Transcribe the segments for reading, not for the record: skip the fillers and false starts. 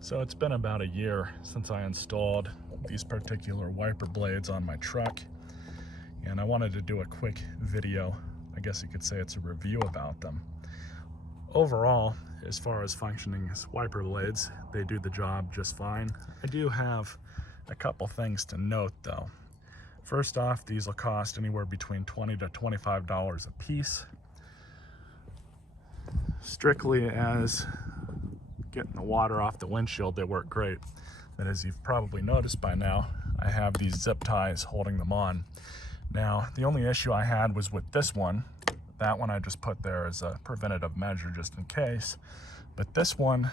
So it's been about a year since I installed these particular wiper blades on my truck, and I wanted to do a quick video. I guess you could say it's a review about them. Overall, as far as functioning as wiper blades, they do the job just fine. I do have a couple things to note though. First off, these will cost anywhere between $20 to $25 a piece. Strictly as getting the water off the windshield, they work great. But as you've probably noticed by now, I have these zip ties holding them on. Now, the only issue I had was with this one. That one I just put there as a preventative measure just in case. But this one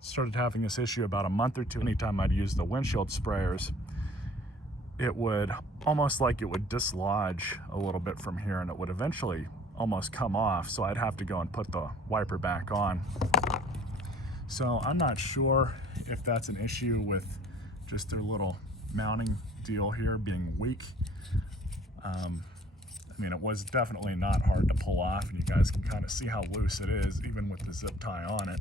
started having this issue about a month or two. Anytime I'd use the windshield sprayers, it would almost like it would dislodge a little bit from here, and it would eventually almost come off, so I'd have to go and put the wiper back on. So I'm not sure if that's an issue with just their little mounting deal here being weak. I mean, it was definitely not hard to pull off, and you guys can kind of see how loose it is even with the zip tie on it.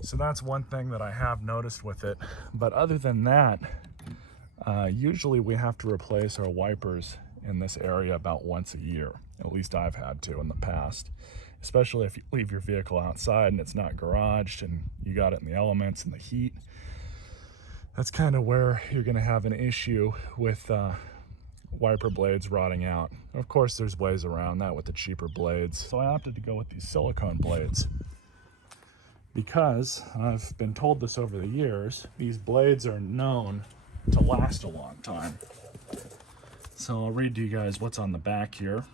So that's one thing that I have noticed with it. But other than that, usually we have to replace our wipers in this area about once a year. At least I've had to in the past, especially if you leave your vehicle outside and it's not garaged and you got it in the elements and the heat. That's kind of where you're going to have an issue with wiper blades rotting out. Of course, there's ways around that with the cheaper blades. So I opted to go with these silicone blades because I've been told this over the years. These blades are known to last a long time. So I'll read to you guys what's on the back here.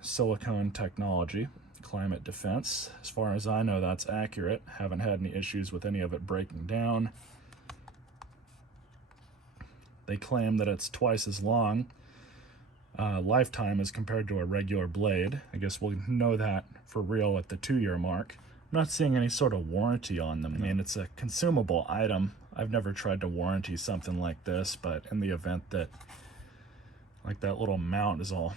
Silicone technology, climate defense. As far as I know, that's accurate. Haven't had any issues with any of it breaking down. They claim that it's twice as long lifetime as compared to a regular blade. I guess we'll know that for real at the 2-year mark. I'm not seeing any sort of warranty on them. I mean, it's a consumable item. I've never tried to warranty something like this, but in the event that like that little mount is all,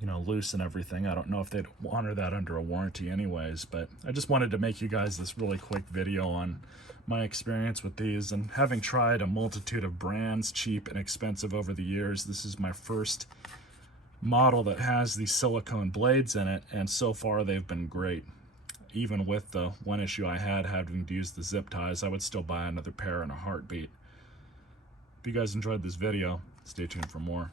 you know, loose and everything, I don't know if they'd honor that under a warranty anyways. But I just wanted to make you guys this really quick video on my experience with these, and having tried a multitude of brands, cheap and expensive, over the years, this is my first model that has these silicone blades in it, and so far they've been great. Even with the one issue I had having to use the zip ties, I would still buy another pair in a heartbeat. If you guys enjoyed this video, stay tuned for more.